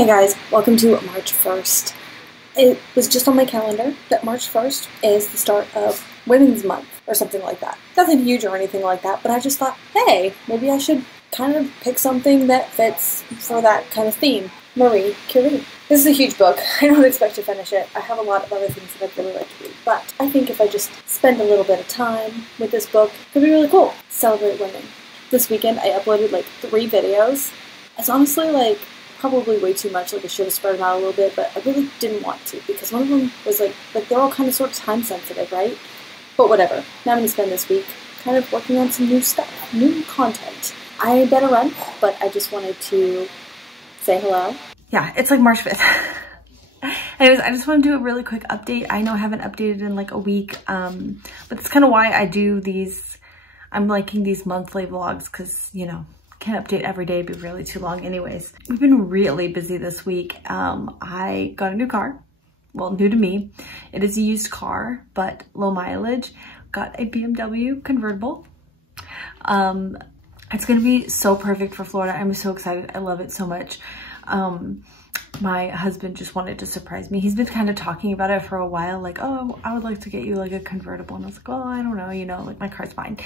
Hey guys, welcome to March 1st. It was just on my calendar that March 1st is the start of Women's Month or something like that. Nothing huge or anything like that, but I just thought, hey, maybe I should kind of pick something that fits for that kind of theme. Marie Curie. This is a huge book. I don't expect to finish it. I have a lot of other things that I'd really like to read, but I think if I just spend a little bit of time with this book, it could be really cool. Celebrate women. This weekend I uploaded like 3 videos. It's honestly like probably way too much, like I should have spread them out a little bit, but I really didn't want to because one of them was like they're all kind of sort of time sensitive, right? But whatever. Now I'm going to spend this week kind of working on some new stuff, new content. I better run, but I just wanted to say hello. Yeah, it's like March 5th. Anyways, I just want to do a really quick update. I know I haven't updated in like a week, but that's kind of why I do these. I'm liking these monthly vlogs because, you know, can't update every day, it'd be really too long anyways. We've been really busy this week. I got a new car. Well, new to me. It is a used car, but low mileage. Got a BMW convertible. It's gonna be so perfect for Florida. I'm so excited. I love it so much. My husband just wanted to surprise me. He's been kind of talking about it for a while, like, oh, I would like to get you like a convertible. And I was like, well, I don't know, you know, like my car's fine.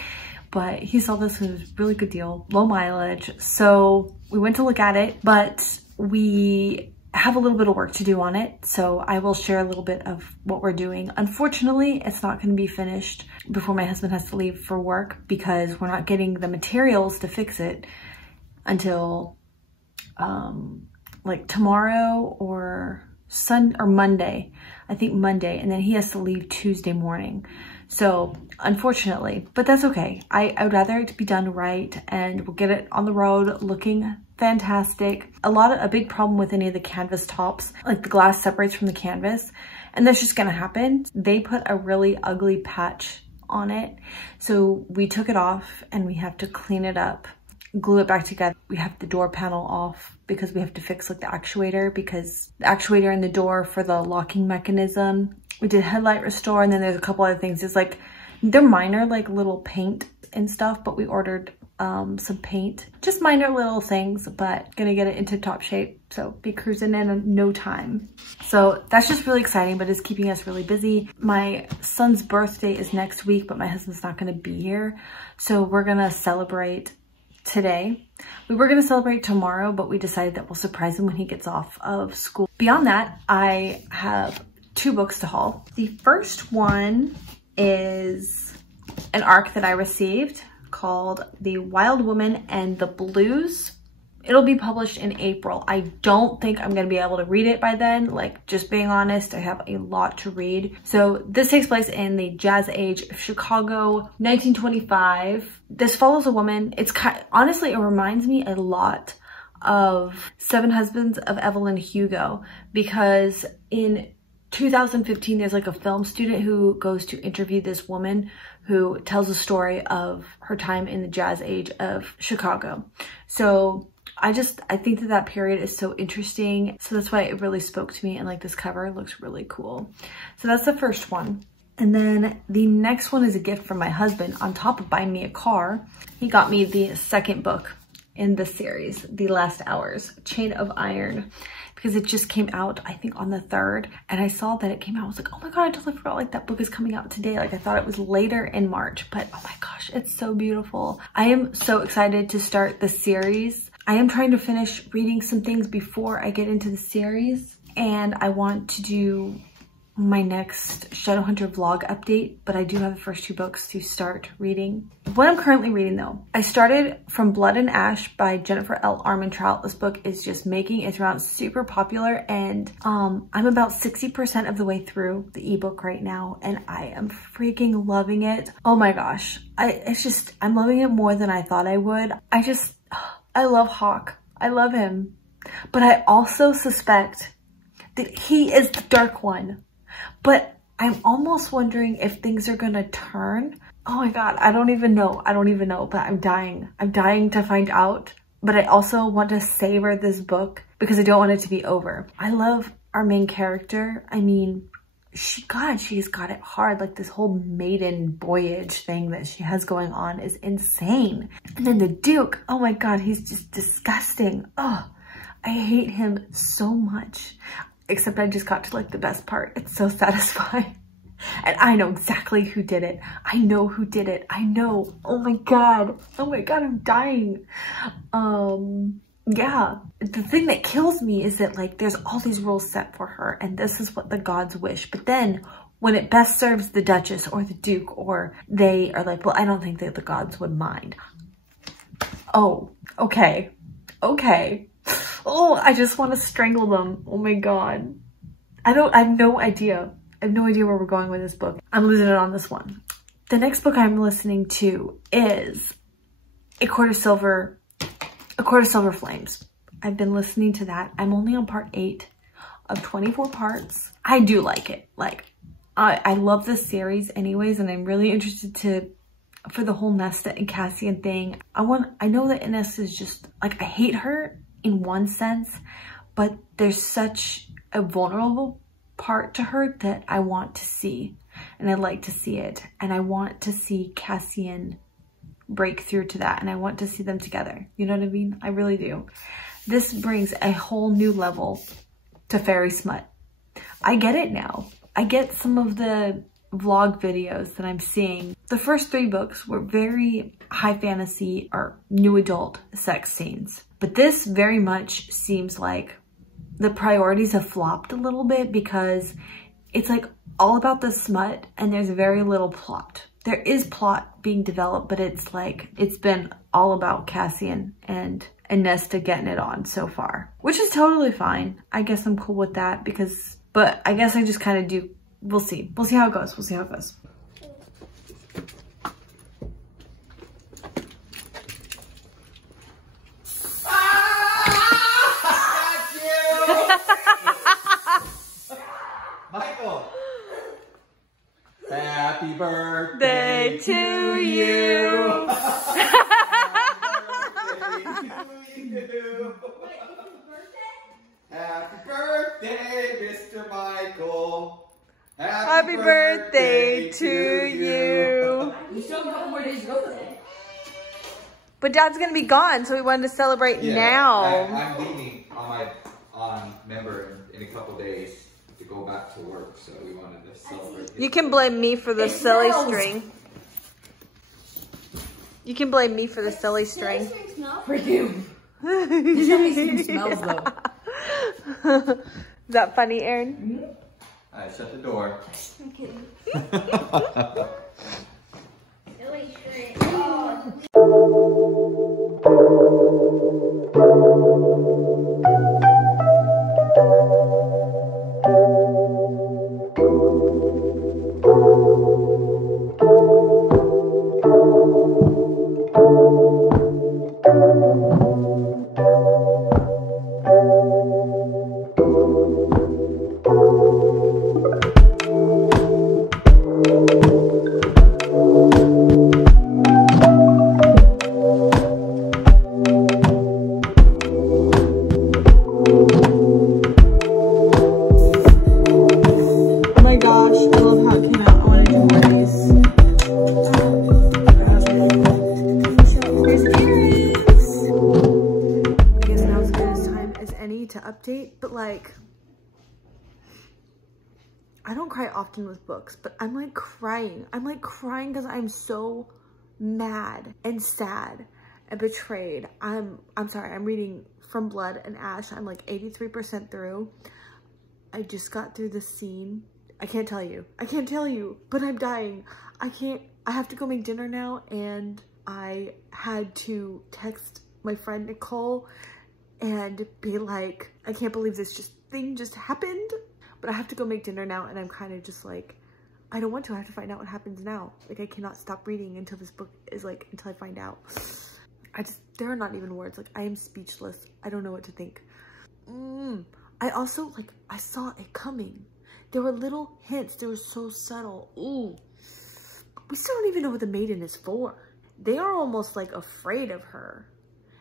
But he saw this and it was a really good deal, low mileage. So we went to look at it, but we have a little bit of work to do on it. So I will share a little bit of what we're doing. Unfortunately, it's not going to be finished before my husband has to leave for work because we're not getting the materials to fix it until like tomorrow or Monday. I think Monday, and then he has to leave Tuesday morning. So unfortunately, but that's okay. I would rather it be done right and we'll get it on the road looking fantastic. A big problem with any of the canvas tops, like the glass separates from the canvas, and that's just gonna happen. They put a really ugly patch on it. So we took it off and we have to clean it up, glue it back together. We have the door panel off because we have to fix like the actuator, because the actuator in the door for the locking mechanism. We did headlight restore, and then there's a couple other things. It's like, they're minor, like little paint and stuff, but we ordered some paint. Just minor little things, but gonna get it into top shape. So be cruising in no time. So that's just really exciting, but it's keeping us really busy. My son's birthday is next week, but my husband's not gonna be here. So we're gonna celebrate today. We were going to celebrate tomorrow, but we decided that we'll surprise him when he gets off of school. Beyond that, I have 2 books to haul. The first one is an ARC that I received called The Wild Woman and the Blues. It'll be published in April. I don't think I'm going to be able to read it by then. Like, just being honest, I have a lot to read. So this takes place in the Jazz Age of Chicago, 1925. This follows a woman. Honestly, it reminds me a lot of Seven Husbands of Evelyn Hugo, because in 2015, there's like a film student who goes to interview this woman who tells a story of her time in the Jazz Age of Chicago. So I think that period is so interesting. So that's why it really spoke to me, and like this cover looks really cool. So that's the first one. And then the next one is a gift from my husband. On top of buying me a car, he got me the second book in the series, The Last Hours, Chain of Iron, because it just came out, I think, on the 3rd. And I saw that it came out. I was like, oh my God, I totally forgot like that book is coming out today. Like I thought it was later in March, but oh my gosh, it's so beautiful. I am so excited to start the series. I am trying to finish reading some things before I get into the series, and I want to do my next Shadowhunter vlog update, but I do have the first 2 books to start reading. What I'm currently reading though, I started From Blood and Ash by Jennifer L. Armentrout. This book is just making its rounds, super popular, and I'm about 60% of the way through the ebook right now, and I am freaking loving it. Oh my gosh, I'm loving it more than I thought I would. I love Hawk. I love him. But I also suspect that he is the dark one. But I'm almost wondering if things are gonna turn. Oh my God, I don't even know. But I'm dying. I'm dying to find out. But I also want to savor this book because I don't want it to be over. I love our main character. I mean, she's got it hard. Like this whole maiden voyage thing that she has going on is insane. And then the Duke, oh my God, he's just disgusting. Oh, I hate him so much. Except I just got to like the best part. It's so satisfying. And I know exactly who did it. I know who did it. I know. Oh my God. Oh my God, I'm dying. Yeah. The thing that kills me is that like there's all these rules set for her and this is what the gods wish. But then when it best serves the Duchess or the Duke, or they are like, well, I don't think that the gods would mind. Oh, okay. Okay. Oh, I just want to strangle them. Oh my God. I have no idea. I have no idea where we're going with this book. I'm losing it on this one. The next book I'm listening to is A Quart of Silver Flames. I've been listening to that. I'm only on part 8 of 24 parts. I do like it. Like, I love this series anyways, and I'm really interested for the whole Nesta and Cassian thing. I know that Nesta is just, like, I hate her in one sense, but there's such a vulnerable part to her that I want to see, and I'd like to see it, and I want to see Cassian break through to that, and I want to see them together. You know what I mean? I really do. This brings a whole new level to fairy smut. I get it now. I get some of the vlog videos that I'm seeing. The first 3 books were very high fantasy or new adult sex scenes, but this very much seems like the priorities have flopped a little bit because it's like all about the smut and there's very little plot. There is plot being developed, but it's like, it's been all about Cassian and Nesta getting it on so far, which is totally fine. I guess I'm cool with that but I guess I just kind of do, we'll see. We'll see how it goes. We'll see how it goes. Michael! Happy birthday to you! Happy birthday, Mr. Michael! Happy birthday to you! You still have a couple more days to go though. But Dad's gonna be gone, so we wanted to celebrate now. I'm leaving on member in a couple days to go back to work, so we wanted to celebrate. You can blame me for the silly string. You can blame me for the silly string. For you. This everything smells though. Is that funny, Aaron? Mm-hmm. I shut the door. I'm kidding. With books, but I'm like crying. I'm like crying because I'm so mad and sad and betrayed. I'm sorry, I'm reading From Blood and Ash. I'm like 83% through. I just got through the scene. I can't tell you, but I'm dying. I have to go make dinner now, and I had to text my friend Nicole and be like, I can't believe this thing just happened. But I have to go make dinner now, and I'm kind of just like, I don't want to. I have to find out what happens now. Like, I cannot stop reading until this book is like, until I find out. There are not even words. Like, I am speechless. I don't know what to think. I also, like, I saw it coming. There were little hints. They were so subtle. Ooh. We still don't even know what the maiden is for. They are almost like afraid of her.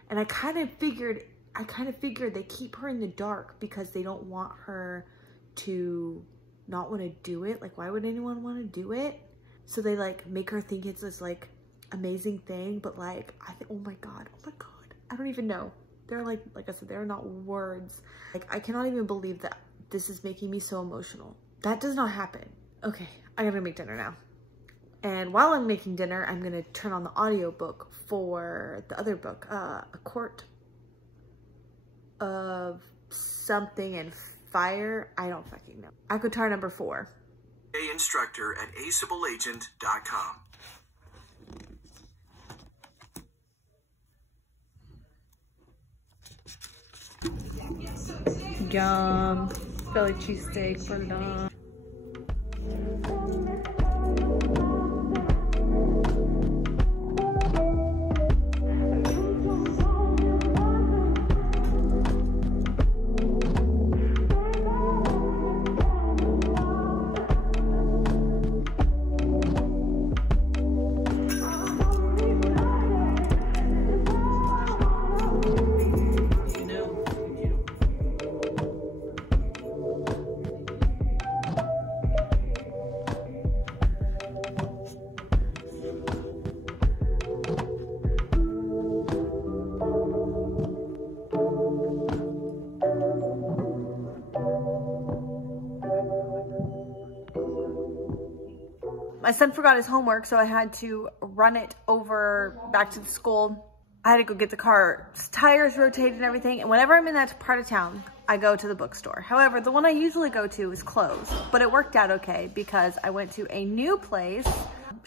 And I kind of figured they keep her in the dark because they don't want her to not want to do it. Like, why would anyone want to do it? So they like make her think it's this like amazing thing, but like I think, oh my god, I don't even know. they're like I said, they're not words. Like, I cannot even believe that this is making me so emotional. That does not happen. Okay, I gotta make dinner now. And while I'm making dinner, I'm gonna turn on the audiobook for the other book, A Court of Something and Fire. I don't fucking know. ACOTAR number 4. Instructor at aceableagent.com. Yum. Philly cheesesteak, put it on. My son forgot his homework, so I had to run it over back to the school. I had to go get the car's tires rotated and everything. And whenever I'm in that part of town, I go to the bookstore. However, the one I usually go to is closed, but it worked out okay because I went to a new place.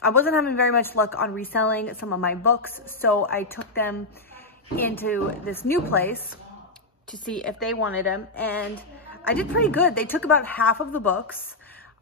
I wasn't having very much luck on reselling some of my books, so I took them into this new place to see if they wanted them. And I did pretty good. They took about half of the books.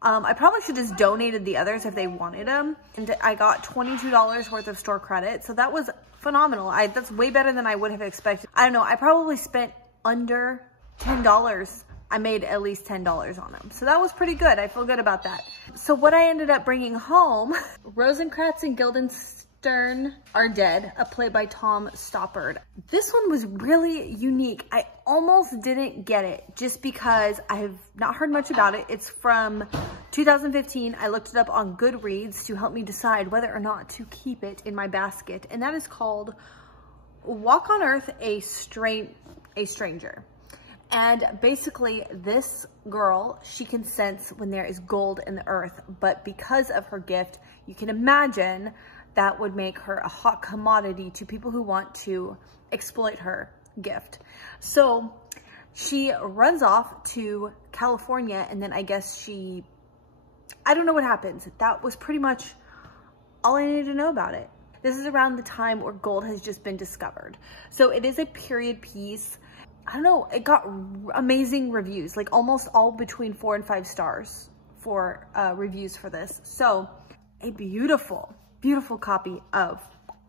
I probably should have just donated the others if they wanted them. And I got $22 worth of store credit. So that was phenomenal. That's way better than I would have expected. I don't know. I probably spent under $10. I made at least $10 on them. So that was pretty good. I feel good about that. So what I ended up bringing home, Rosencrantz and Guildenstern Are Dead, a play by Tom Stoppard. This one was really unique. I almost didn't get it just because I have not heard much about it. It's from 2015. I looked it up on Goodreads to help me decide whether or not to keep it in my basket. And that is called Walk on Earth, a Stranger. And basically this girl, she can sense when there is gold in the earth, but because of her gift, you can imagine that would make her a hot commodity to people who want to exploit her gift. So she runs off to California, and then I guess I don't know what happens. That was pretty much all I needed to know about it. This is around the time where gold has just been discovered. So it is a period piece. I don't know, it got amazing reviews, like almost all between 4 and 5 stars for reviews for this. So a beautiful, beautiful copy of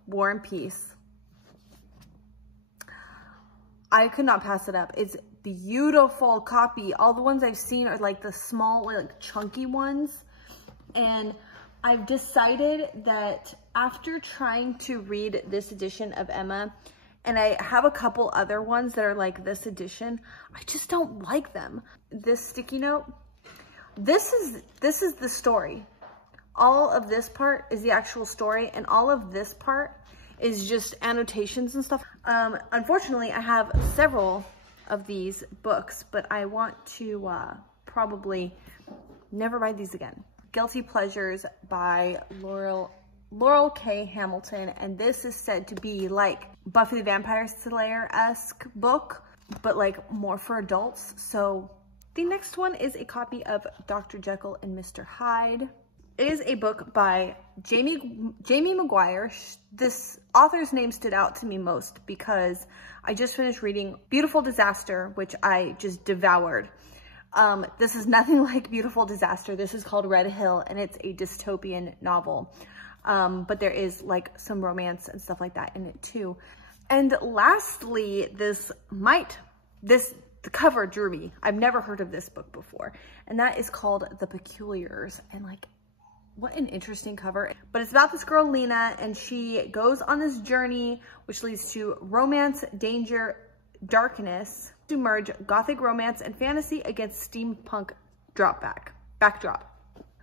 War and Peace. I could not pass it up. It's beautiful copy. All the ones I've seen are like the small, like chunky ones. And I've decided that after trying to read this edition of Emma, and I have a couple other ones that are like this edition, I just don't like them. This sticky note, this is the story. All of this part is the actual story, and all of this part is just annotations and stuff. Unfortunately, I have several of these books, but I want to probably never buy these again. Guilty Pleasures by Laurel K. Hamilton, and this is said to be like Buffy the Vampire Slayer-esque book, but like more for adults. So the next one is a copy of Dr. Jekyll and Mr. Hyde. It is a book by Jamie Maguire. This author's name stood out to me most because I just finished reading Beautiful Disaster, which I just devoured. This is nothing like Beautiful Disaster. This is called Red Hill, and it's a dystopian novel. But there is like some romance and stuff like that in it too. And lastly, the cover drew me. I've never heard of this book before, and that is called The Peculiars. And like, what an interesting cover. But it's about this girl, Lena, and she goes on this journey, which leads to romance, danger, darkness, to merge gothic romance and fantasy against steampunk backdrop.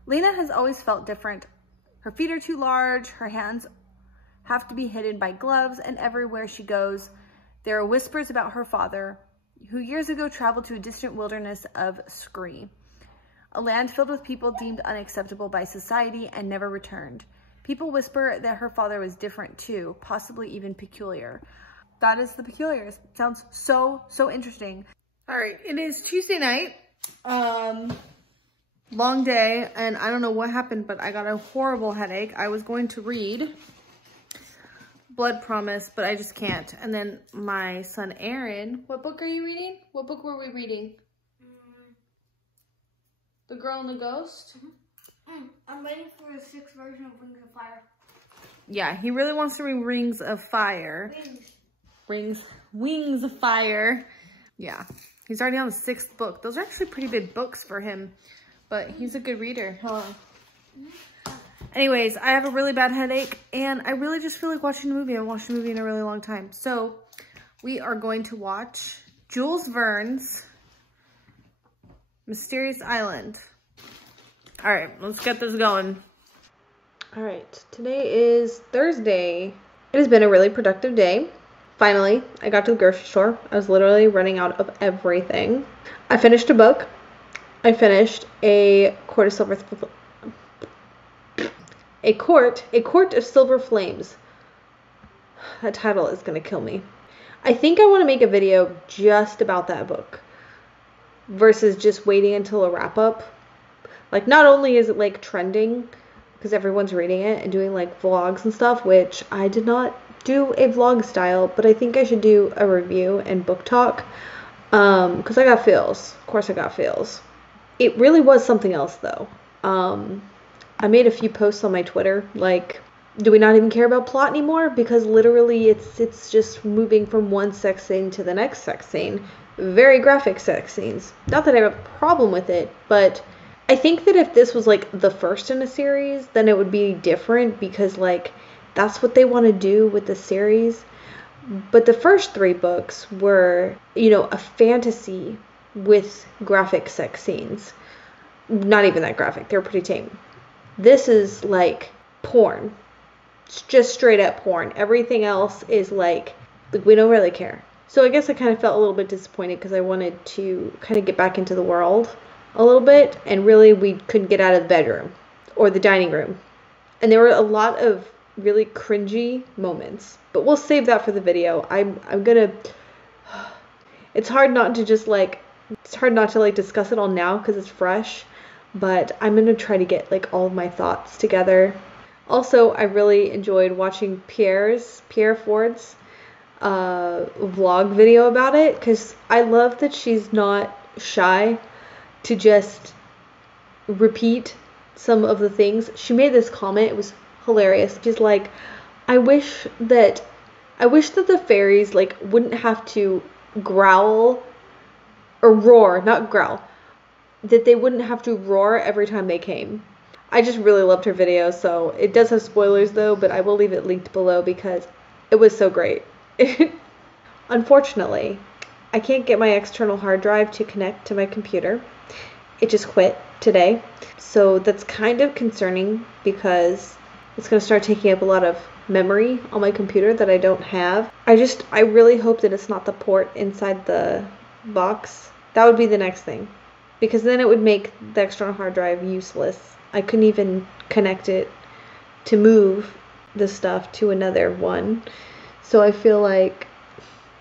Lena has always felt different. Her feet are too large, her hands have to be hidden by gloves, and everywhere she goes, There are whispers about her father, who years ago traveled to a distant wilderness of Scree, a land filled with people deemed unacceptable by society and never returned. People whisper that her father was different too, possibly even peculiar. That is the peculiars. Sounds so interesting. All right, it is Tuesday night. Long day, and I don't know what happened, but I got a horrible headache. I was going to read Blood Promise, but I just can't. And then my son Aaron, what book are you reading? What book were we reading? The Girl and the Ghost? I'm waiting for the 6th version of Wings of Fire. Yeah, he really wants to read Rings of Fire. Wings of Fire. Yeah, he's already on the 6th book. Those are actually pretty big books for him, but he's a good reader. Hello. Anyways, I have a really bad headache, and I really just feel like watching a movie. I haven't watched a movie in a really long time. So we are going to watch Jules Verne's Mysterious Island. All right, let's get this going. All right, today is Thursday. It has been a really productive day. Finally, I got to the grocery store. I was literally running out of everything. I finished a book. I finished A Court of Silver Flames. That title is gonna kill me. I think I want to make a video just about that book versus just waiting until a wrap up. Like, not only is it like trending because everyone's reading it and doing like vlogs and stuff, which I did not do a vlog style, but I think I should do a review and book talk because I got feels. Of course I got feels. It really was something else though. I made a few posts on my Twitter, like, do we not even care about plot anymore? Because literally it's just moving from one sex scene to the next sex scene. Very graphic sex scenes. Not that I have a problem with it, but I think that if this was like the first in a series, then it would be different because like that's what they want to do with the series. But the first 3 books were, you know, a fantasy with graphic sex scenes. Not even that graphic. They were pretty tame. This is like porn. It's just straight up porn. Everything else is like we don't really care. So I guess I kind of felt a little bit disappointed because I wanted to kind of get back into the world a little bit, and really we couldn't get out of the bedroom or the dining room. And there were a lot of really cringy moments, but we'll save that for the video. I'm gonna, it's hard not to discuss it all now because it's fresh, but I'm gonna try to get like all of my thoughts together. Also, I really enjoyed watching Pierre Ford's vlog video about it because I love that she's not shy to just repeat some of the things. She made this comment, it was hilarious. She's like, I wish that the fairies like wouldn't have to growl or roar, not growl. That they wouldn't have to roar every time they came. I just really loved her video, so it does have spoilers though, but I will leave it linked below because it was so great. Unfortunately, I can't get my external hard drive to connect to my computer. It just quit today. So that's kind of concerning because it's going to start taking up a lot of memory on my computer that I don't have. I really hope that it's not the port inside the box. That would be the next thing, because then it would make the external hard drive useless. I couldn't even connect it to move the stuff to another one. So I feel like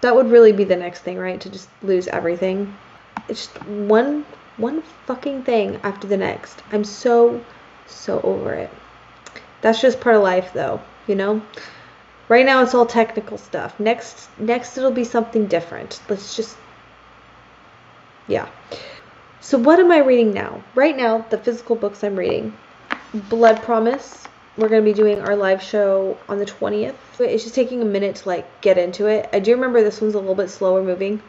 that would really be the next thing, right? To just lose everything. It's just one fucking thing after the next. I'm so over it. That's just part of life though, you know? Right now it's all technical stuff. Next it'll be something different. Let's just, yeah. So what am I reading now? Right now, the physical books I'm reading. Blood Promise. We're going to be doing our live show on the 20th. It's just taking a minute to like get into it. I do remember this one's a little bit slower moving.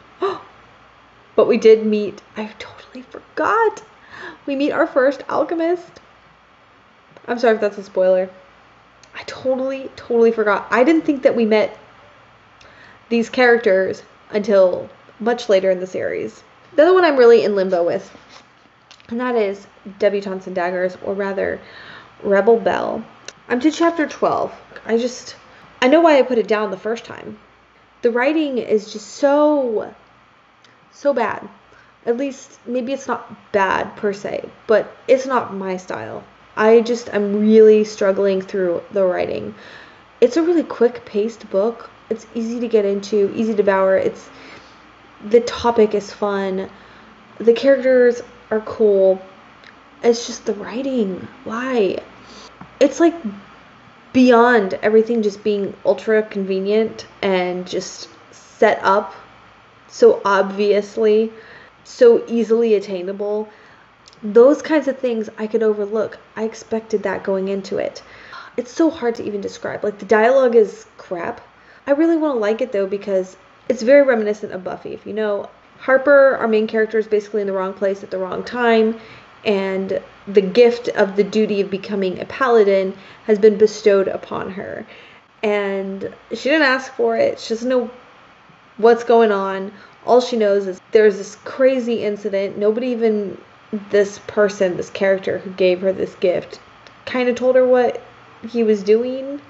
But we did meet, I totally forgot. We meet our first alchemist. I'm sorry if that's a spoiler. I totally forgot. I didn't think that we met these characters until much later in the series. The other one I'm really in limbo with, and that is Debutantes and Daggers, or rather, Rebel Belle. I'm to chapter 12. I know why I put it down the first time. The writing is just so bad. At least, maybe it's not bad per se, but it's not my style. I'm really struggling through the writing. It's a really quick-paced book. It's easy to get into, easy to devour. The topic is fun. The characters are cool. It's just the writing. Why? It's like beyond everything just being ultra convenient and just set up so obviously, so easily attainable. Those kinds of things I could overlook. I expected that going into it. It's so hard to even describe. Like, the dialogue is crap. I really want to like it though because it's very reminiscent of Buffy. If you know, Harper, our main character, is basically in the wrong place at the wrong time, and the gift of the duty of becoming a paladin has been bestowed upon her. And she didn't ask for it. She doesn't know what's going on. All she knows is there's this crazy incident. Nobody, even this person, this character who gave her this gift, kind of told her what he was doing.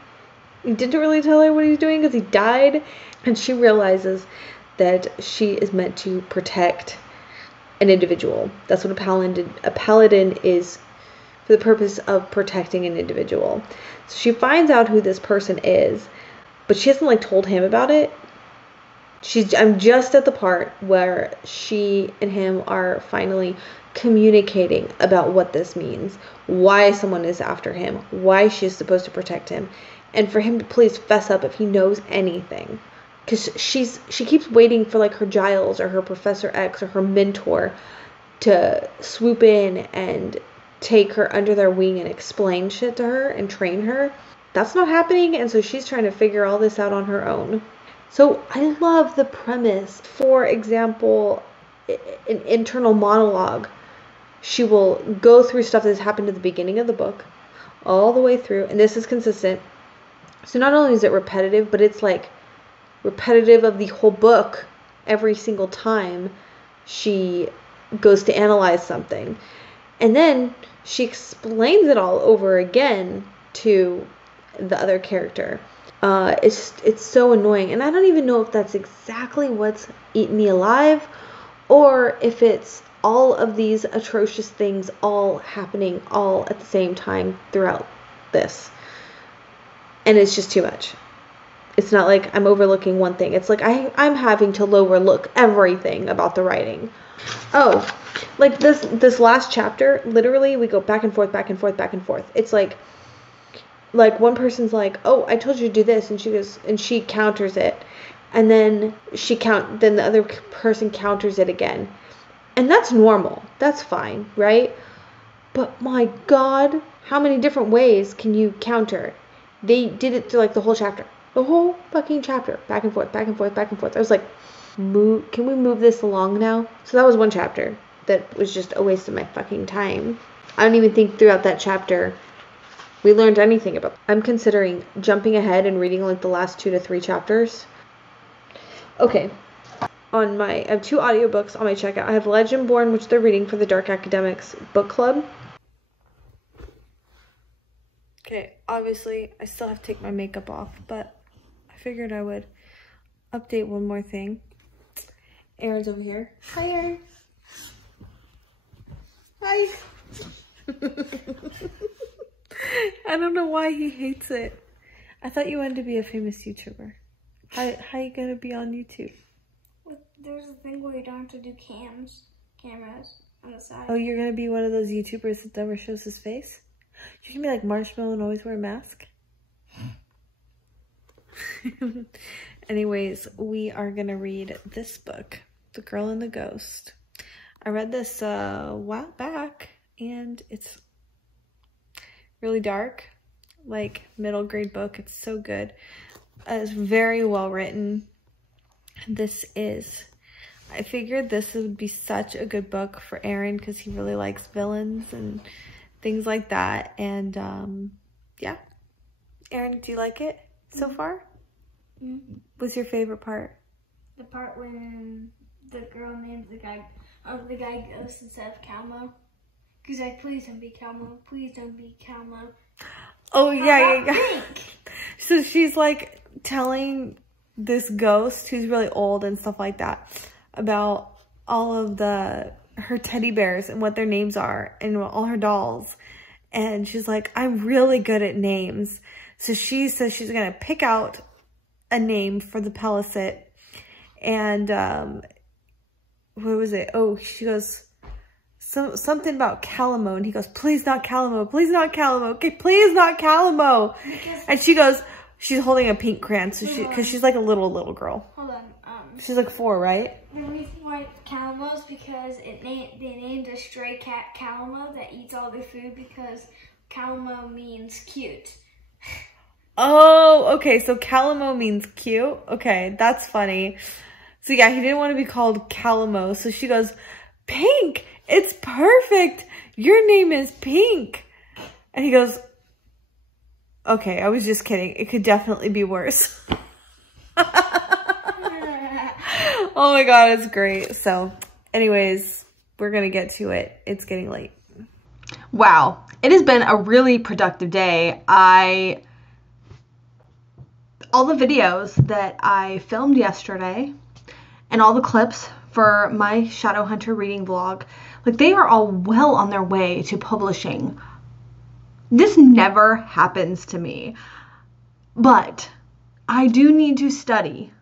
He didn't really tell her what he was doing because he died. And she realizes that she is meant to protect an individual. That's what a paladin is, for the purpose of protecting an individual. So she finds out who this person is, but she hasn't told him about it. I'm just at the part where she and him are finally communicating about what this means, why someone is after him, why she's supposed to protect him, and for him to please fess up if he knows anything. Because she keeps waiting for her Giles or her Professor X or her mentor to swoop in and take her under their wing and explain shit to her and train her. That's not happening, and so she's trying to figure all this out on her own. So I love the premise. For example, an internal monologue. She will go through stuff that has happened at the beginning of the book all the way through, and this is consistent. So not only is it repetitive, but it's repetitive of the whole book every single time she goes to analyze something. And then she explains it all over again to the other character. It's so annoying, and I don't even know if that's exactly what's eaten me alive, or if it's all of these atrocious things all happening all at the same time throughout this. And it's just too much. It's not like I'm overlooking one thing. It's like I'm having to overlook everything about the writing. Oh, this last chapter, literally we go back and forth, back and forth, back and forth. It's like one person's like, "Oh, I told you to do this," and she goes and she counters it, and then then the other person counters it again. And that's normal. That's fine, right? But my God, how many different ways can you counter? They did it through the whole chapter. The whole fucking chapter. Back and forth, back and forth, back and forth. I was like, can we move this along now? So that was one chapter that was just a waste of my fucking time. I don't even think throughout that chapter we learned anything about. I'm considering jumping ahead and reading the last 2 to 3 chapters. Okay. I have 2 audiobooks on my checkout. I have Legendborn, which they're reading for the Dark Academics book club. Okay, obviously, I still have to take my makeup off, but I figured I would update one more thing. Aaron's over here. Hi, Aaron. Hi. I don't know why he hates it. I thought you wanted to be a famous YouTuber. How you gonna be on YouTube? There's a thing where you don't have to do cameras on the side. Oh, you're gonna be one of those YouTubers that never shows his face? You're gonna be like Marshmallow and always wear a mask? Anyways, we are gonna read this book, The Girl and the Ghost. I read this a while back, and it's really dark, middle grade book. It's so good. It's very well written. I figured this would be such a good book for Aaron because he really likes villains and things like that. And yeah. Aaron, do you like it so far? Mm-hmm. What's your favorite part? The part when the girl names the guy Ghost instead of Calmo. He's like, please don't be Calmo. Please don't be Calmo. Oh, yeah. So she's telling this ghost who's really old and stuff like that about all of her teddy bears and what their names are and all her dolls. And she's like, I'm really good at names. So she says she's going to pick out a name for the Pellicet. And, what was it? Oh, she goes, something about Calamo. And he goes, please not Calamo. Please not Calamo. Okay, please not Calamo. And she goes, she's holding a pink crayon. So because she's like a little girl. Hold on. She's like 4, right? The reason why Calamo is because they named a stray cat Calamo that eats all their food because Calamo means cute. Oh, okay. So Calamo means cute. Okay, that's funny. So yeah, he didn't want to be called Calamo. So she goes, Pink, it's perfect. Your name is Pink. And he goes, okay, I was just kidding. It could definitely be worse. Oh my God, it's great. So anyways, we're going to get to it. It's getting late. Wow. It has been a really productive day. All the videos that I filmed yesterday and all the clips for my Shadowhunter reading vlog, like they are all well on their way to publishing. This never happens to me, but I do need to study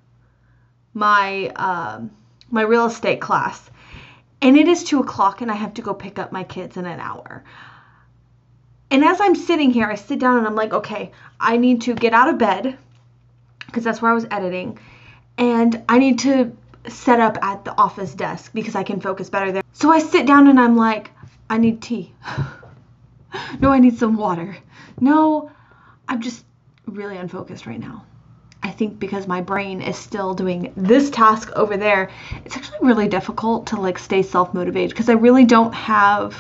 my my real estate class, and it is 2 o'clock and I have to go pick up my kids in an hour. And as I'm sitting here, I sit down and I'm like, okay, I need to get out of bed because that's where I was editing, and I need to set up at the office desk because I can focus better there. So I sit down and I'm like, I need tea. No, I need some water. No, I'm just really unfocused right now. I think because my brain is still doing this task over there, it's actually really difficult to like stay self-motivated because I really don't have,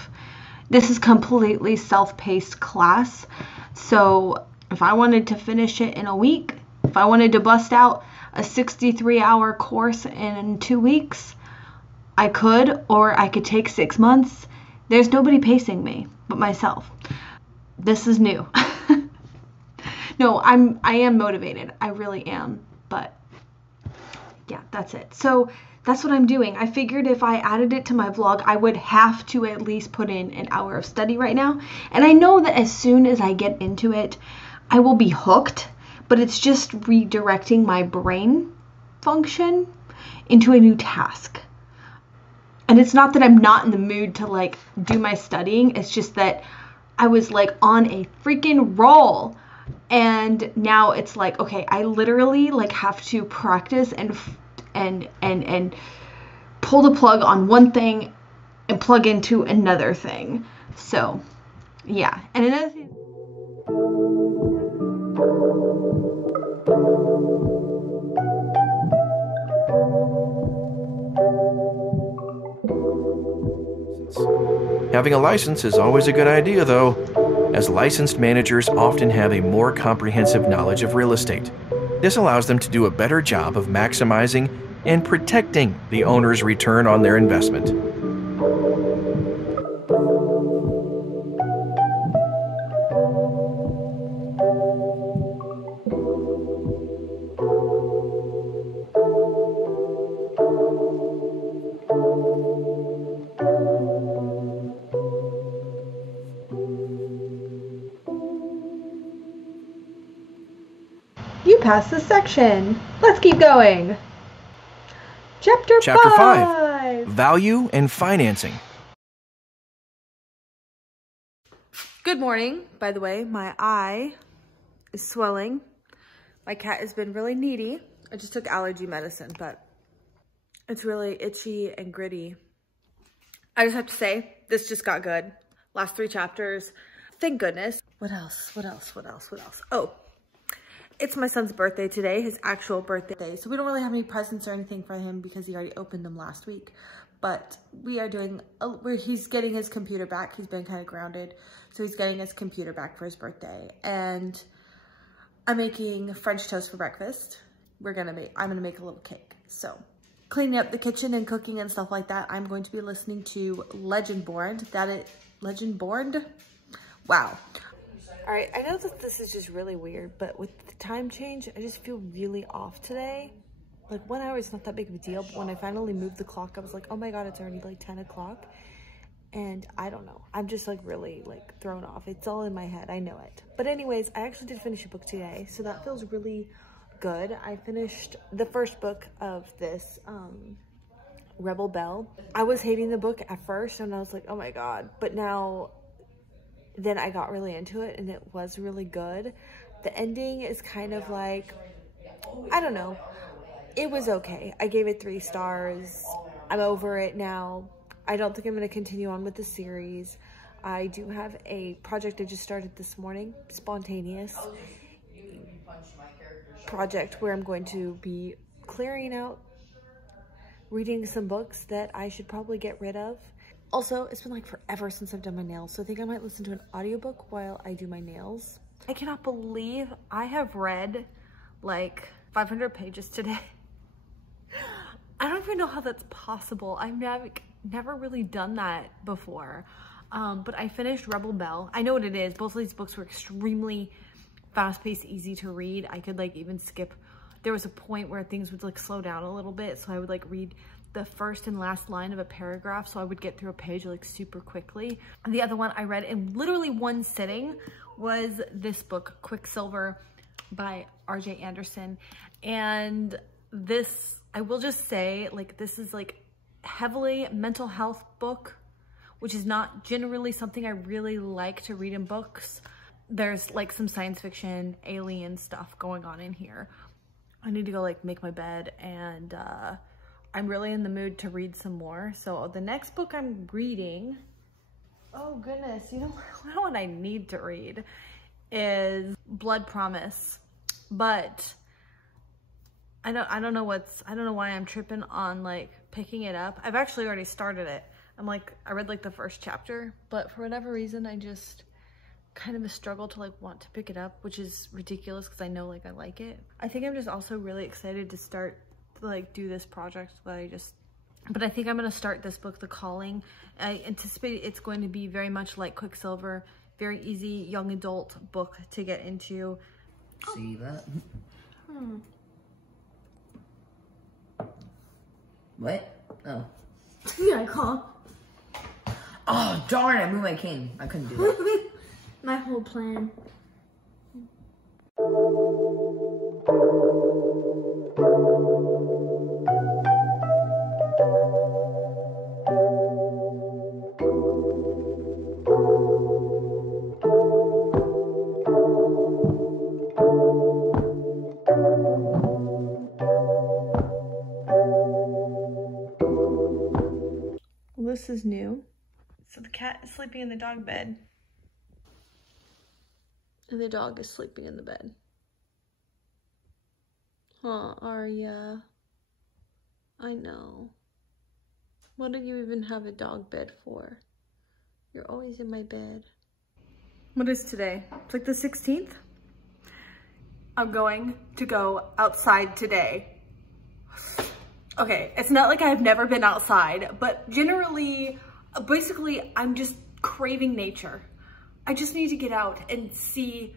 this is completely self-paced class. So if I wanted to finish it in a week, if I wanted to bust out a 63-hour course in 2 weeks, I could, or I could take 6 months. There's nobody pacing me but myself. This is new. No, I am motivated. I really am. But yeah, that's it. So that's what I'm doing. I figured if I added it to my vlog, I would have to at least put in an hour of study right now. And I know that as soon as I get into it, I will be hooked. But it's just redirecting my brain function into a new task. And it's not that I'm not in the mood to like do my studying. It's just that I was like on a freaking roll. And now it's like, okay, I literally like have to practice and pull the plug on one thing and plug into another thing. So yeah. And another thing. Having a license is always a good idea, though, as licensed managers often have a more comprehensive knowledge of real estate. This allows them to do a better job of maximizing and protecting the owner's return on their investment. You passed this section. Let's keep going. Chapter 5. Value and financing. Good morning. By the way, my eye is swelling. My cat has been really needy. I just took allergy medicine, but it's really itchy and gritty. I just have to say, this just got good. Last 3 chapters. Thank goodness. What else? Oh. It's my son's birthday today, his actual birthday. So we don't really have any presents or anything for him because he already opened them last week. But we are doing, he's getting his computer back. He's been kind of grounded. So he's getting his computer back for his birthday. And I'm making French toast for breakfast. I'm gonna make a little cake. So cleaning up the kitchen and cooking and stuff like that, I'm going to be listening to Legendborn. Legendborn? Wow. All right, I know that this is just really weird, but with the time change, I just feel really off today. Like 1 hour is not that big of a deal, but when I finally moved the clock, I was like, oh my God, it's already like 10 o'clock. And I don't know, I'm just like really like thrown off. It's all in my head, I know it. But anyways, I actually did finish a book today, so that feels really good. I finished the first book of this, Rebel Belle. I was hating the book at first and I was like, oh my God, but then I got really into it and it was really good. The ending is kind of like, I don't know. It was okay. I gave it 3 stars. I'm over it now. I don't think I'm going to continue on with the series. I do have a project I just started this morning, spontaneous project where I'm going to be clearing out, reading some books that I should probably get rid of. Also, it's been like forever since I've done my nails, so I think I might listen to an audiobook while I do my nails. I cannot believe I have read like 500 pages today. I don't even know how that's possible. I've never really done that before. But I finished Rebel Belle. I know what it is. Both of these books were extremely fast-paced, easy to read. I could like even skip. There was a point where things would like slow down a little bit, so I would like read the first and last line of a paragraph, so I would get through a page like super quickly. And the other one I read in literally one sitting was this book, Quicksilver by R.J. Anderson. And this, I will just say, like, this is like heavily mental health book, which is not generally something I really like to read in books. There's like some science fiction, alien stuff going on in here. I need to go like make my bed, and I'm really in the mood to read some more. So the next book I'm reading, oh goodness, you know what I need to read is Blood Promise. But I don't know why I'm tripping on like picking it up. I've actually already started it. I read like the first chapter, but for whatever reason, I just kind of a struggle to like want to pick it up, which is ridiculous because I know like I like it. I think I'm just also really excited to start to like do this project but I think I'm going to start this book, The Calling. I anticipate it's going to be very much like Quicksilver, very easy young adult book to get into. See that? What? Oh. Yeah, I call. Oh, darn, I moved my cane. I couldn't do that. My whole plan. Well, this is new. So the cat is sleeping in the dog bed. And the dog is sleeping in the bed. Huh, Arya. I know. What do you even have a dog bed for? You're always in my bed. What is today? It's like the 16th? I'm going to go outside today. Okay, it's not like I've never been outside, but generally, basically, I'm just craving nature. I just need to get out and see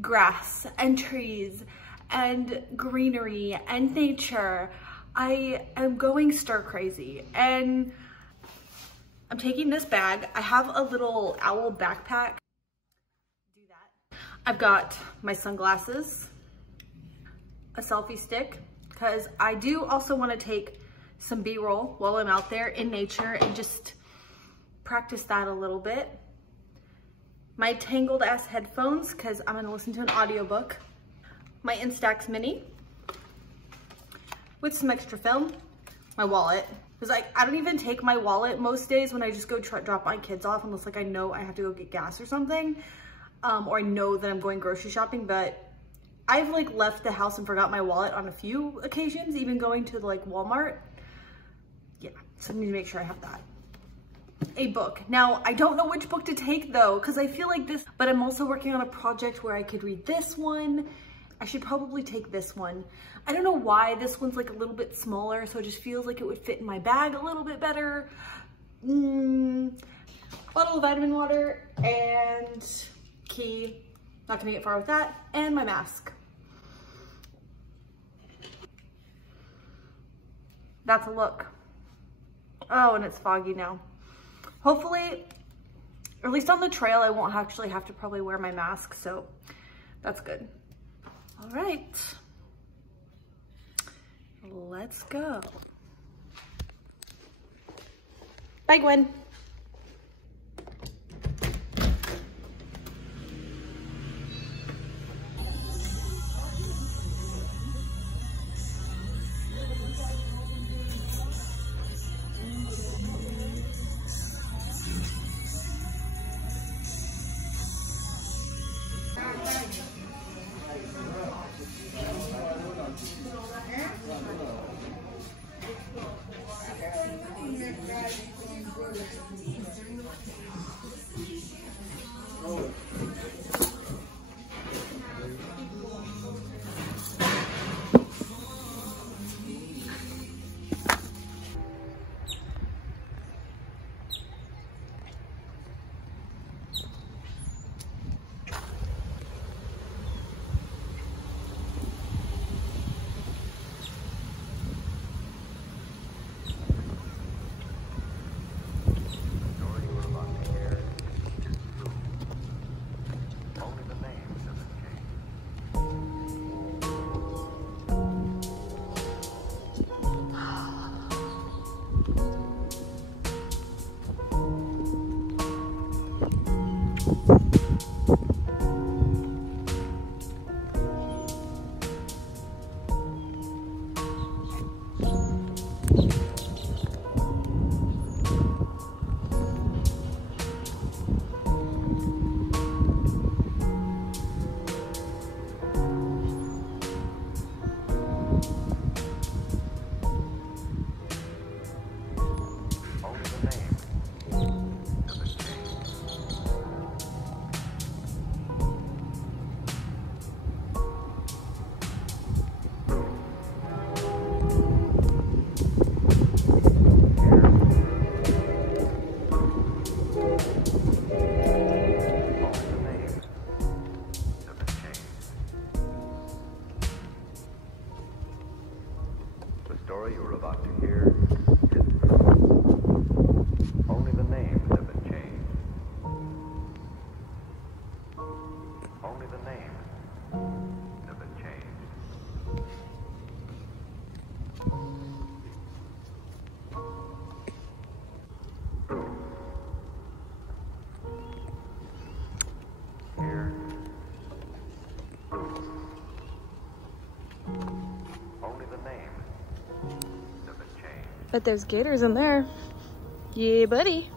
grass and trees and greenery and nature. I am going stir crazy, and I'm taking this bag. I have a little owl backpack. Do that. I've got my sunglasses, a selfie stick, because I do also want to take some B-roll while I'm out there in nature and just practice that a little bit. My tangled ass headphones, because I'm going to listen to an audiobook. My Instax Mini with some extra film. My wallet, because I don't even take my wallet most days when I just go drop my kids off, unless like I know I have to go get gas or something, or I know that I'm going grocery shopping. But I've like left the house and forgot my wallet on a few occasions, even going to like Walmart. Yeah, so I need to make sure I have that. A book. Now, I don't know which book to take though, because I feel like this, but I'm also working on a project where I could read this one. I should probably take this one. I don't know why this one's like a little bit smaller, so it just feels like it would fit in my bag a little bit better. Bottle of vitamin water and key Not gonna get far with that. And my mask. That's a look. Oh, and it's foggy now. Hopefully, or at least on the trail, I won't actually have to probably wear my mask, so that's good. All right, let's go. Bye, Gwen. Bet there's gators in there. Yeah, buddy.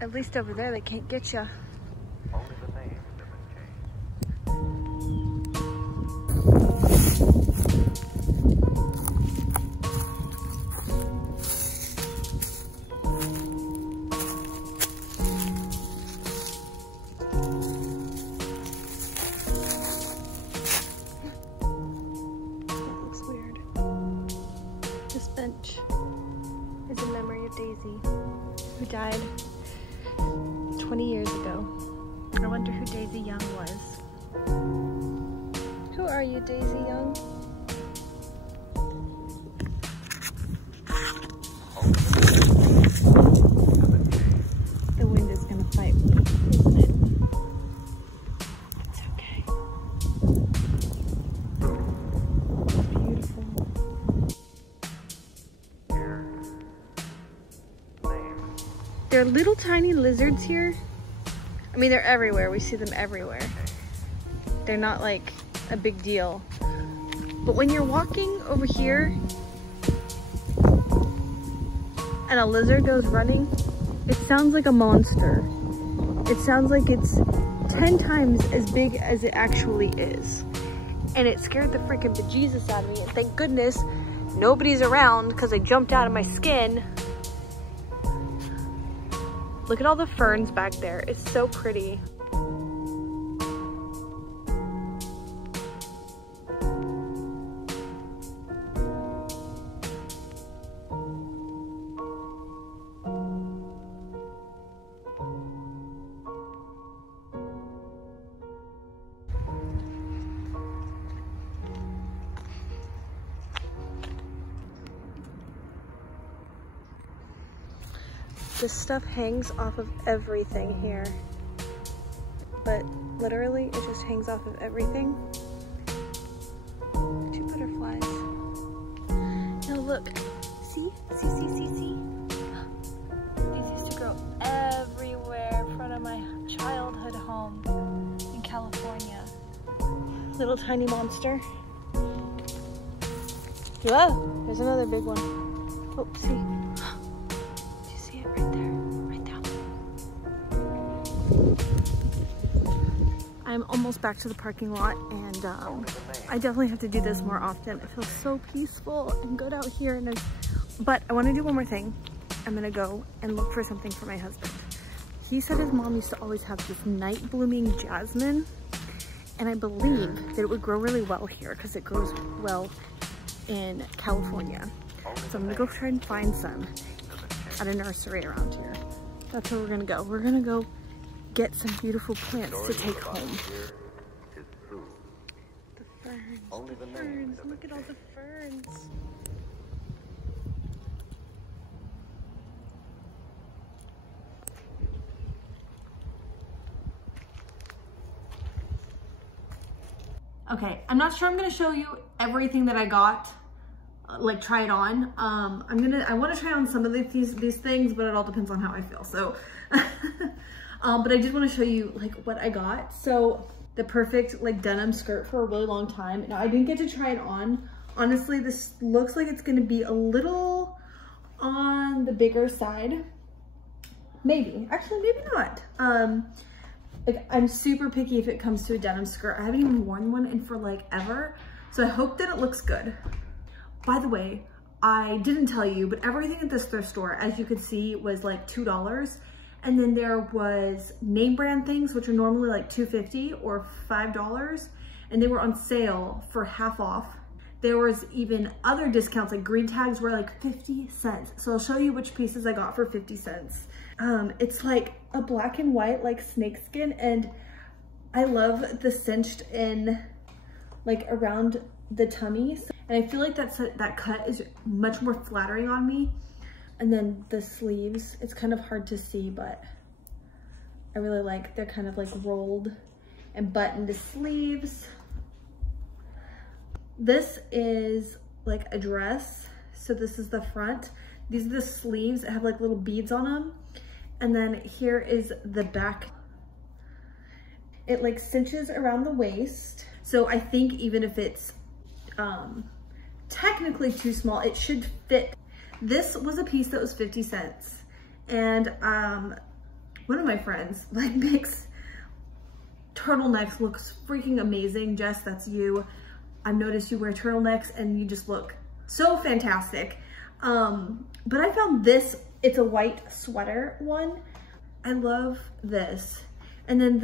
At least over there, they can't get you. Is a memory of Daisy, who died 20 years ago. I wonder who Daisy Young was. Who are you, Daisy Young? The wind is gonna fight me, isn't it? It's okay. It's beautiful. There are little tiny lizards here. I mean, they're everywhere. We see them everywhere. They're not like a big deal. But when you're walking over here and a lizard goes running, it sounds like a monster. It sounds like it's 10 times as big as it actually is. And it scared the freaking bejesus out of me. And thank goodness nobody's around because I jumped out of my skin. Look at all the ferns back there. It's so pretty. This stuff hangs off of everything here. But literally, it just hangs off of everything. 2 butterflies. Now look, see? See? These used to grow everywhere in front of my childhood home in California. Little tiny monster. Whoa, there's another big one. Oh, see? Do you see it right there? Right down there. I'm almost back to the parking lot, and I definitely have to do this more often. It feels so peaceful and good out here. And but I want to do one more thing. I'm gonna go and look for something for my husband. He said his mom used to always have this night blooming jasmine, and I believe that it would grow really well here because it grows well in California. So I'm gonna go try and find some at a nursery around here. That's where we're gonna go. We're gonna go get some beautiful plants to take home. The ferns, look at all the ferns. Okay, I'm not sure I'm gonna show you everything that I got, like try it on. I wanna try on some of these things, but it all depends on how I feel, so. But I did wanna show you like what I got. So the perfect like denim skirt for a really long time. Now I didn't get to try it on. Honestly, this looks like it's gonna be a little on the bigger side. Maybe, actually maybe not. Like, I'm super picky if it comes to a denim skirt. I haven't even worn one in for like ever. So I hope that it looks good. By the way, I didn't tell you, but everything at this thrift store, as you could see, was like $2. And then there was name brand things, which are normally like $2.50 or $5. And they were on sale for half off. There was even other discounts, like green tags were like 50 cents. So I'll show you which pieces I got for 50 cents. It's like a black and white, like snakeskin, and I love the cinched in, like around the tummy. And I feel like that cut is much more flattering on me. And then the sleeves, it's kind of hard to see, but I really like, they're kind of like rolled and buttoned sleeves. This is like a dress. So this is the front. These are the sleeves that have like little beads on them. And then here is the back. It like cinches around the waist. So I think even if it's technically too small, it should fit. This was a piece that was 50 cents. And one of my friends like makes turtlenecks look freaking amazing. Jess, that's you. I've noticed you wear turtlenecks and you just look so fantastic. But I found this, it's a white sweater one. I love this. And then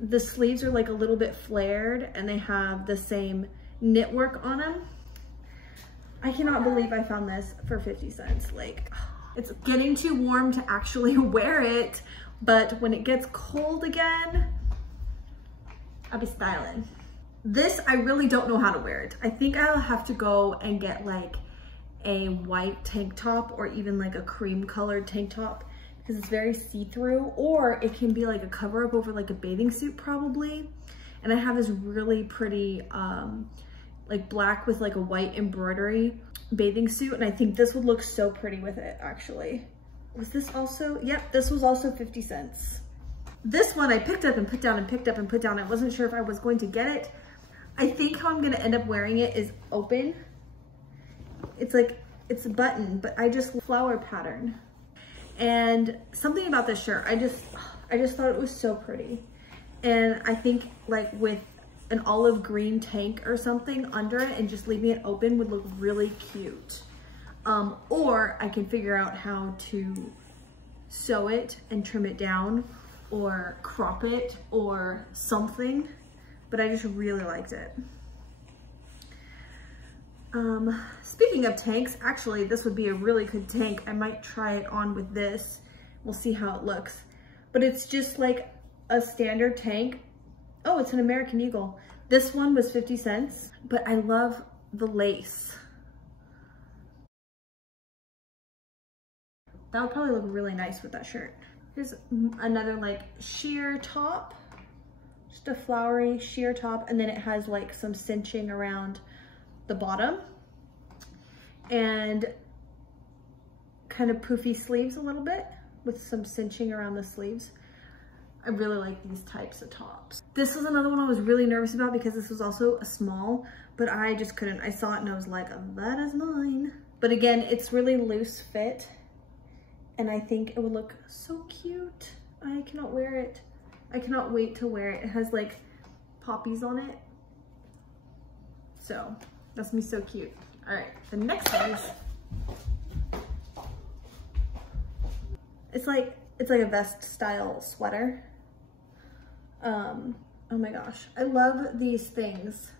the sleeves are like a little bit flared and they have the same knitwork on them. I cannot believe I found this for 50 cents. Like, it's getting too warm to actually wear it, but when it gets cold again, I'll be styling. This, I really don't know how to wear it. I think I'll have to go and get like a white tank top or even like a cream colored tank top because it's very see-through, or it can be like a cover up over like a bathing suit probably. And I have this really pretty like black with like a white embroidery bathing suit, and I think this would look so pretty with it actually. Was this also? Yep, this was also 50 cents. This one I picked up and put down and picked up and put down. I wasn't sure if I was going to get it. I think how I'm gonna end up wearing it is open. It's like, it's a button, but I just flower pattern. And something about this shirt, I just thought it was so pretty. And I think like with an olive green tank or something under it and just leaving it open would look really cute. Or I can figure out how to sew it and trim it down or crop it or something, but I just really liked it. Speaking of tanks, actually this would be a really good tank. I might try it on with this. We'll see how it looks. But it's just like a standard tank. Oh, it's an American Eagle. This one was 50 cents, but I love the lace. That would probably look really nice with that shirt. Here's another like sheer top, just a flowery sheer top, and then it has like some cinching around the bottom and kind of poofy sleeves a little bit with some cinching around the sleeves. I really like these types of tops. This was another one I was really nervous about because this was also a small, but I just couldn't. I saw it and I was like, that is mine. But again, it's really loose fit and I think it would look so cute. I cannot wear it. I cannot wait to wear it. It has like poppies on it. So that's gonna be so cute. All right, the next one is, it's like a vest style sweater. Oh my gosh, I love these things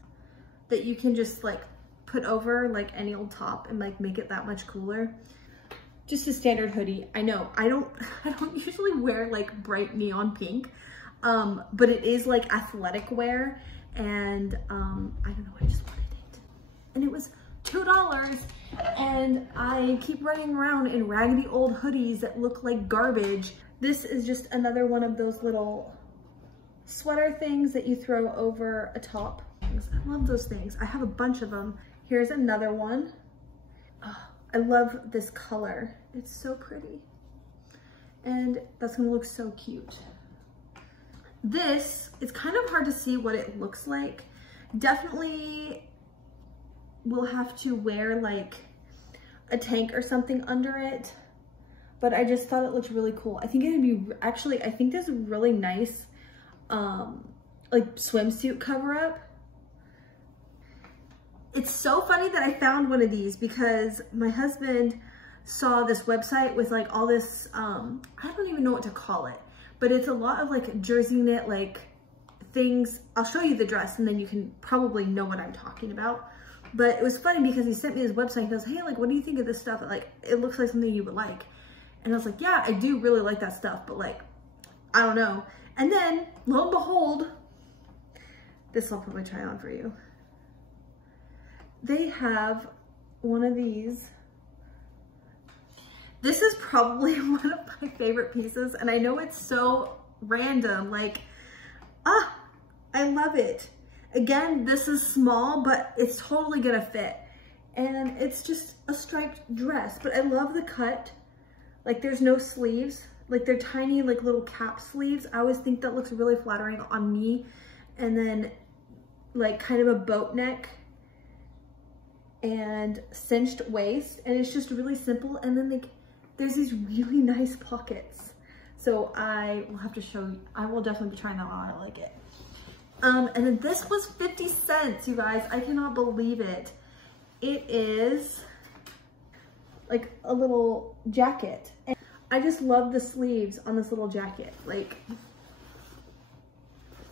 that you can just like put over like any old top and like make it that much cooler. Just a standard hoodie. I know I don't usually wear like bright neon pink, but it is like athletic wear, and I don't know, I just wanted it, and it was $2, and I keep running around in raggedy old hoodies that look like garbage. This is just another one of those little sweater things that you throw over a top. I love those things. I have a bunch of them. Here's another one. Oh, I love this color. It's so pretty. And that's gonna look so cute. This, it's kind of hard to see what it looks like. Definitely will have to wear like a tank or something under it, but I just thought it looked really cool. I think it'd be, actually, I think there's a really nice like swimsuit cover up. It's so funny that I found one of these because my husband saw this website with like all this, I don't even know what to call it, but it's a lot of like jersey knit like things. I'll show you the dress and then you can probably know what I'm talking about. But it was funny because he sent me his website. He goes, hey, like, what do you think of this stuff? Like, it looks like something you would like. And I was like, yeah, I do really like that stuff, but like, I don't know. And then, lo and behold, this I'll probably try on for you. They have one of these. This is probably one of my favorite pieces, and I know it's so random, like, I love it. Again, this is small, but it's totally gonna fit. And it's just a striped dress, but I love the cut. Like, there's no sleeves. Like, they're tiny, like, little cap sleeves. I always think that looks really flattering on me. And then, like, kind of a boat neck and cinched waist. And it's just really simple. And then, like, there's these really nice pockets. So I will have to show you. I will definitely be trying that on. I like it. And then this was 50 cents, you guys. I cannot believe it. It is like a little jacket. And I just love the sleeves on this little jacket. Like,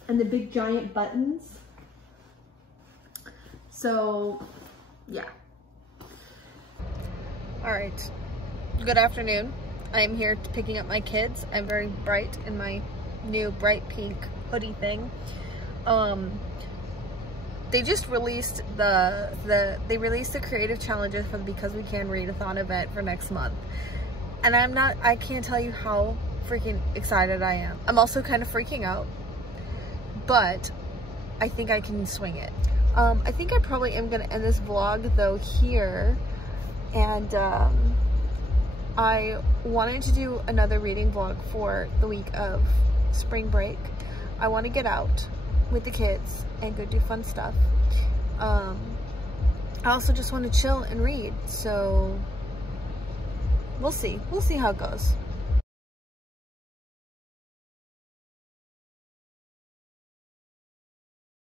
and the big giant buttons. So, yeah. All right, good afternoon. I'm here picking up my kids. I'm very bright in my new bright pink hoodie thing. They just released they released the creative challenges for the Because We Can Readathon event for next month. And I can't tell you how freaking excited I am. I'm also kind of freaking out, but I think I can swing it. I think I probably am gonna end this vlog though here, and I wanted to do another reading vlog for the week of spring break. I want to get out with the kids and go do fun stuff. I also just want to chill and read, so we'll see how it goes.